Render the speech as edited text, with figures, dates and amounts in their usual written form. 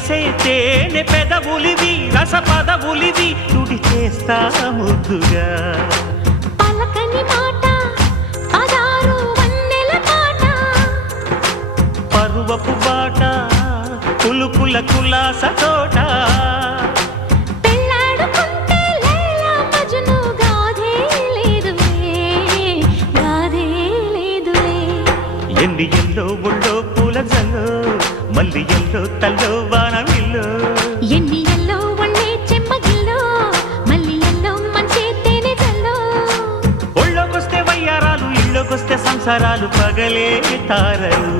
చేసే తేనె పెదవులివి రస పదవులివి తుడి చేస్తా ముద్దుగా పలకని మాట పదారు వన్నెల పాట పరువపు బాట కులుకుల కులాస తోట పెళ్ళాడుకుంటే లైలా మజ్ను గాథే లేదులే ఎండి ఎల్లో ఒళ్ళో పూల జల్లో మల్లి ఎల్లో తల్లో వానవిల్లో ఎన్ని ఎల్లో ఒళ్ళే చెమ్మగిల్లో మల్లి ఎల్లో మంచి తేనె జల్లో ఒళ్ళోకొస్తే వయ్యారాలు ఇళ్ళోకొస్తే సంసారాలు పగలే తారలు